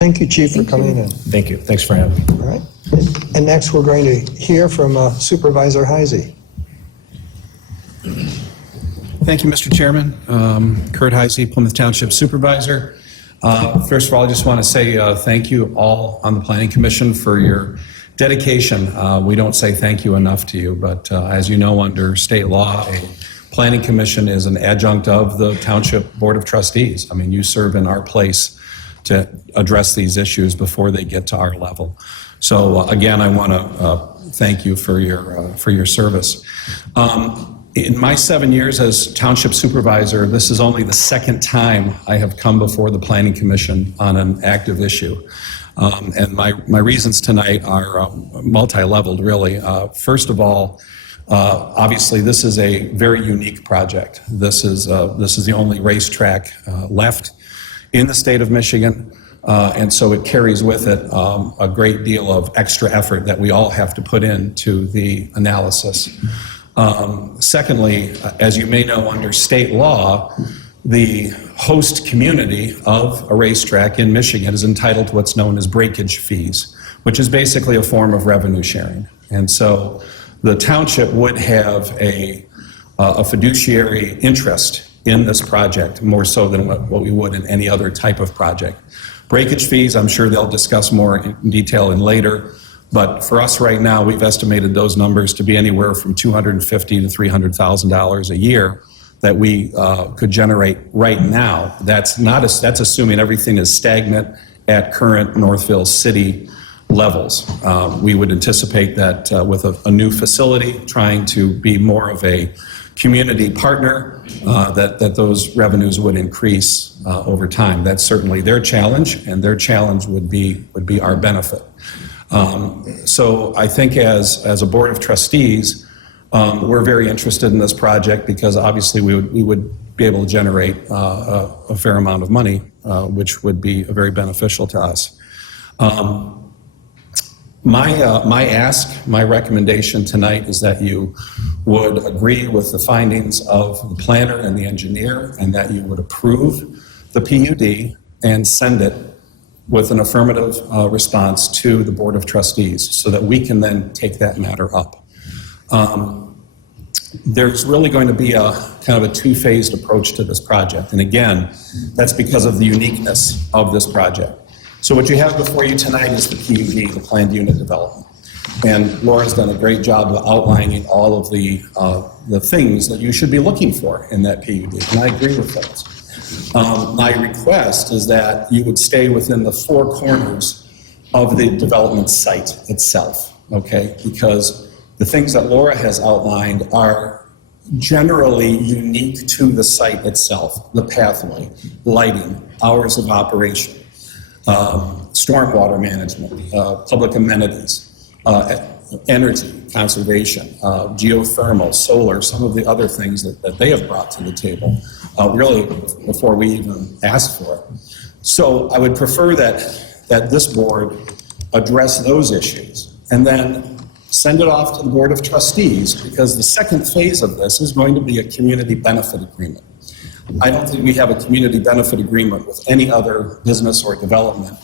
Thank you, Chief, for coming in. Thank you. Thanks for having me. All right. And next, we're going to hear from Supervisor Heise. Thank you, Mr. Chairman. Kurt Heise, Plymouth Township Supervisor. First of all, I just want to say thank you all on the Planning Commission for your dedication. We don't say thank you enough to you, but as you know, under state law, a Planning Commission is an adjunct of the Township Board of Trustees. I mean, you serve in our place to address these issues before they get to our level. So again, I want to thank you for your service. In my 7 years as Township Supervisor, this is only the second time I have come before the Planning Commission on an active issue. And my reasons tonight are multi-leveled, really. First of all, obviously, this is a very unique project. This is the only racetrack left in the state of Michigan, and so it carries with it a great deal of extra effort that we all have to put into the analysis. Secondly, as you may know, under state law, the host community of a racetrack in Michigan is entitled to what's known as breakage fees, which is basically a form of revenue sharing. And so the township would have a fiduciary interest in this project, more so than what we would in any other type of project. Breakage fees, I'm sure they'll discuss more in detail in later, but for us right now, we've estimated those numbers to be anywhere from $250,000 to $300,000 a year that we could generate right now. That's assuming everything is stagnant at current Northville City levels. We would anticipate that with a new facility, trying to be more of a community partner, that those revenues would increase over time. That's certainly their challenge, and their challenge would be our benefit. So I think as a board of trustees, we're very interested in this project because obviously we would be able to generate a fair amount of money, which would be very beneficial to us. My recommendation tonight is that you would agree with the findings of the planner and the engineer, and that you would approve the PUD and send it with an affirmative response to the Board of Trustees so that we can then take that matter up. There's really going to be a kind of a two-phased approach to this project. And again, that's because of the uniqueness of this project. So what you have before you tonight is the PUD, the Planned Unit Development. And Laura's done a great job of outlining all of the things that you should be looking for in that PUD, and I agree with those. My request is that you would stay within the four corners of the development site itself, okay? Because the things that Laura has outlined are generally unique to the site itself: the pathway, lighting, hours of operation, stormwater management, public amenities, energy conservation, geothermal, solar, some of the other things that they have brought to the table, really before we even asked for it. So I would prefer that this board address those issues and then send it off to the Board of Trustees, because the second phase of this is going to be a community benefit agreement. I don't think we have a community benefit agreement with any other business or development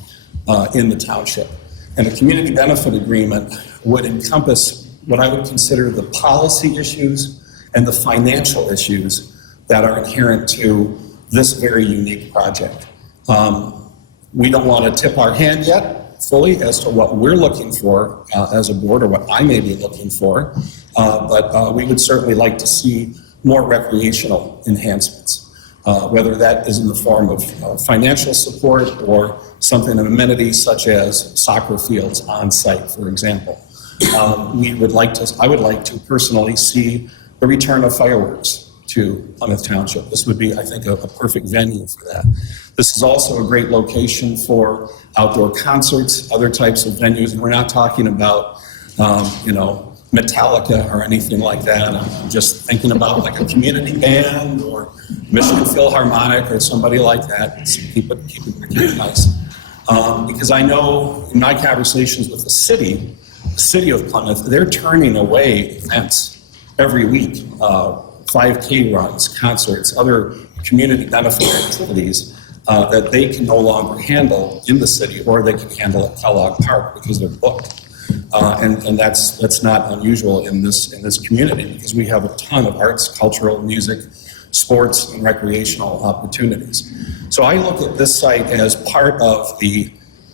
in the township. And a community benefit agreement would encompass what I would consider the policy issues and the financial issues that are inherent to this very unique project. We don't want to tip our hand yet fully as to what we're looking for as a board, or what I may be looking for, but we would certainly like to see more recreational enhancements. Whether that is in the form of financial support or something, an amenity such as soccer fields on site, for example. I would like to personally see the return of fireworks to Plymouth Township. This would be, I think, a perfect venue for that. This is also a great location for outdoor concerts, other types of venues, and we're not talking about, Metallica or anything like that. I'm just thinking about like a community band or Michigan Philharmonic or somebody like that. So keep it nice. Because I know in my conversations with the city of Plymouth, they're turning away events every week, 5K runs, concerts, other community benefit activities, that they can no longer handle in the city, or they can handle at Kellogg Park because they're booked. And that's not unusual in this community, because we have a ton of arts, cultural, music, sports, and recreational opportunities. So I look at this site as part of the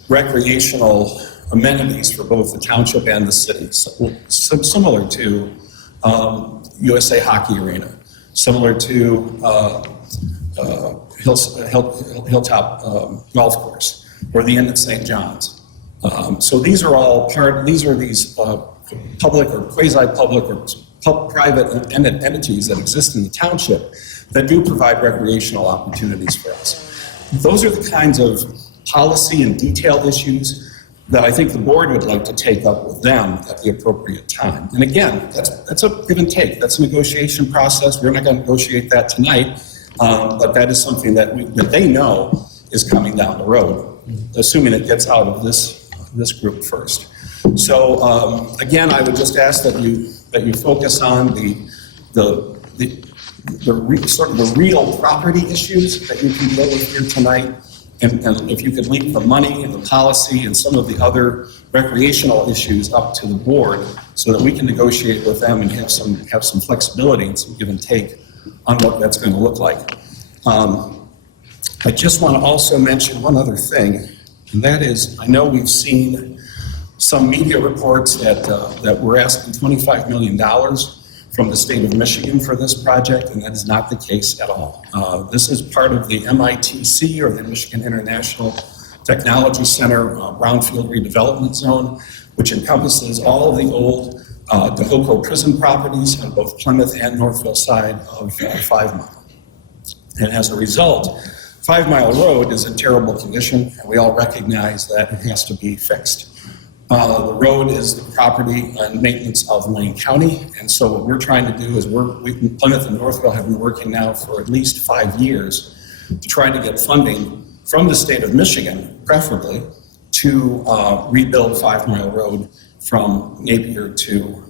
recreational amenities for both the township and the city, so similar to USA Hockey Arena, similar to Hilltop Golf Course, or the Inn at St. John's. So these are all these public or quasi-public or private entities that exist in the township that do provide recreational opportunities for us. Those are the kinds of policy and detailed issues that I think the board would like to take up with them at the appropriate time. And again, that's a give and take. That's a negotiation process. We're not going to negotiate that tonight, but that is something that they know is coming down the road, assuming it gets out of this group first. So again, I would just ask that you focus on sort of the real property issues that you can deal with here tonight. And if you could leave the money and the policy and some of the other recreational issues up to the board, so that we can negotiate with them and have some flexibility and some give and take on what that's going to look like. I just want to also mention one other thing, and that is, I know we've seen some media reports that we're asking $25 million from the state of Michigan for this project, and that is not the case at all. This is part of the MITC, or the Michigan International Technology Center Brownfield Redevelopment Zone, which encompasses all of the old Tohoku prison properties on both Plymouth and Northville side of 5 Mile. And as a result, 5 Mile Road is in terrible condition, and we all recognize that it has to be fixed. The road is the property and maintenance of Lane County, and so what we're trying to do is Plymouth and Northville have been working now for at least 5 years to try to get funding from the state of Michigan, preferably, to rebuild 5 Mile Road from Napier to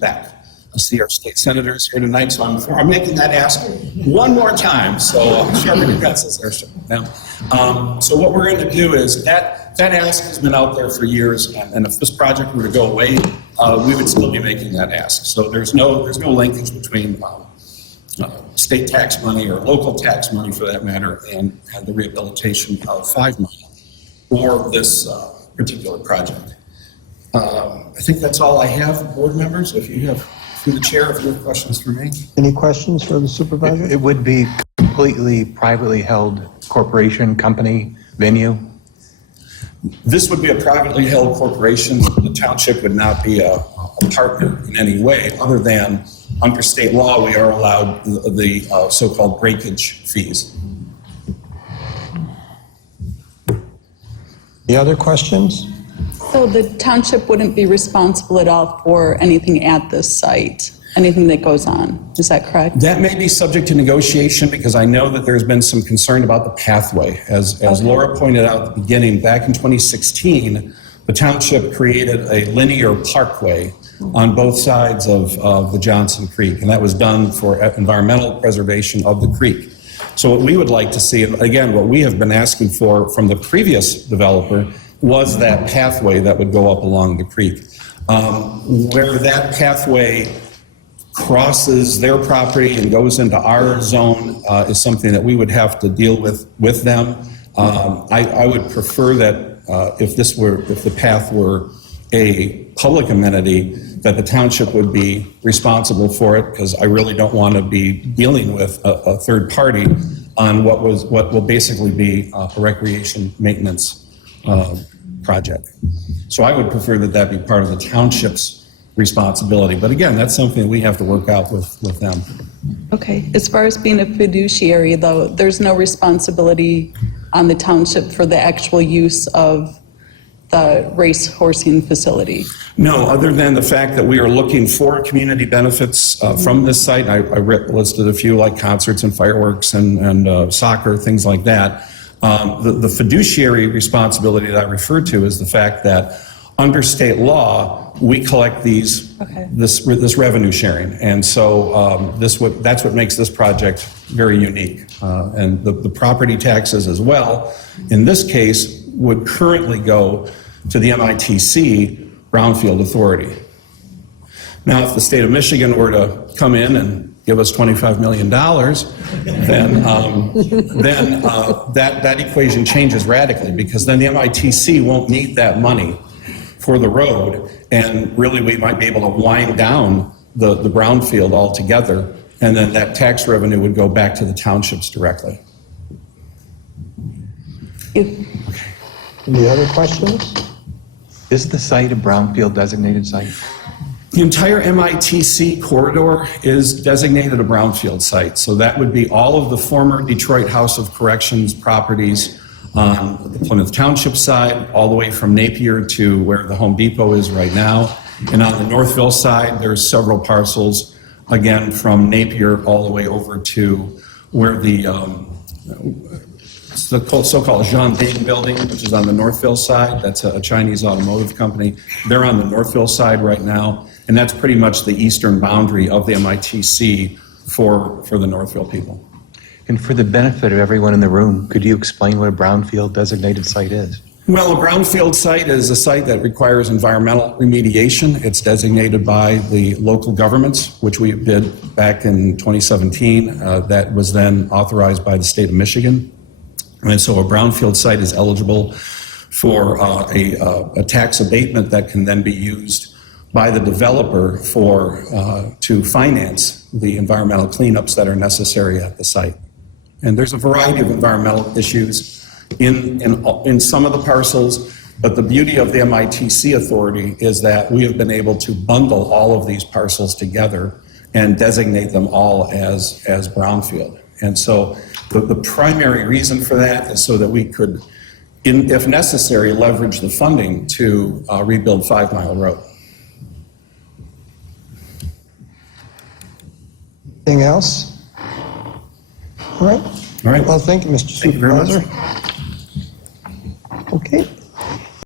Beck. I see our state senators here tonight, so I'm making that ask one more time. So sharpen your pencils there. So what we're going to do is that ask has been out there for years, and if this project were to go away, we would still be making that ask. So there's no linkage between state tax money or local tax money, for that matter, and the rehabilitation of 5 Mile or this particular project. I think that's all I have, board members. If you have, through the chair, if you have questions for me. Any questions for the supervisor? It would be completely privately held corporation, company, venue? This would be a privately held corporation. The township would not be a partner in any way, other than under state law, we are allowed the so-called breakage fees. Any other questions? So the township wouldn't be responsible at all for anything at this site, anything that goes on, is that correct? That may be subject to negotiation, because I know that there's been some concern about the pathway. As Laura pointed out at the beginning, back in 2016, the township created a linear parkway on both sides of the Johnson Creek, and that was done for environmental preservation of the creek. So what we would like to see, and again, what we have been asking for from the previous developer, was that pathway that would go up along the creek. Where that pathway crosses their property and goes into our zone is something that we would have to deal with them. I would prefer that if the path were a public amenity, that the township would be responsible for it, because I really don't want to be dealing with a third party on what will basically be a recreation maintenance project. So I would prefer that be part of the township's responsibility. But again, that's something that we have to work out with them. Okay, as far as being a fiduciary, though, there's no responsibility on the township for the actual use of the race horsing facility? No, other than the fact that we are looking for community benefits from this site. I listed a few, like concerts and fireworks and soccer, things like that. The fiduciary responsibility that I referred to is the fact that under state law, we collect Okay. this revenue sharing. And so that's what makes this project very unique. And the property taxes as well, in this case, would currently go to the MITC Brownfield Authority. Now, if the state of Michigan were to come in and give us $25 million, then that equation changes radically, because then the MITC won't need that money for the road, and really we might be able to wind down the brownfield altogether, and then that tax revenue would go back to the townships directly. Any other questions? Is the site a brownfield designated site? The entire MITC corridor is designated a brownfield site, so that would be all of the former Detroit House of Corrections properties on the Plymouth Township side, all the way from Napier to where the Home Depot is right now. And on the Northville side, there's several parcels, again, from Napier all the way over to where the so-called Jean Ding building, which is on the Northville side. That's a Chinese automotive company. They're on the Northville side right now, and that's pretty much the eastern boundary of the MITC for the Northville people. And for the benefit of everyone in the room, could you explain what a brownfield designated site is? Well, a brownfield site is a site that requires environmental remediation. It's designated by the local governments, which we did back in 2017. That was then authorized by the state of Michigan. And so a brownfield site is eligible for a tax abatement that can then be used by the developer to finance the environmental cleanups that are necessary at the site. And there's a variety of environmental issues in some of the parcels, but the beauty of the MITC authority is that we have been able to bundle all of these parcels together and designate them all as brownfield. And so the primary reason for that is so that we could, if necessary, leverage the funding to rebuild 5 Mile Road. Anything else? All right. All right. Well, thank you, Mr. Thank you very much. Supervisor. Okay.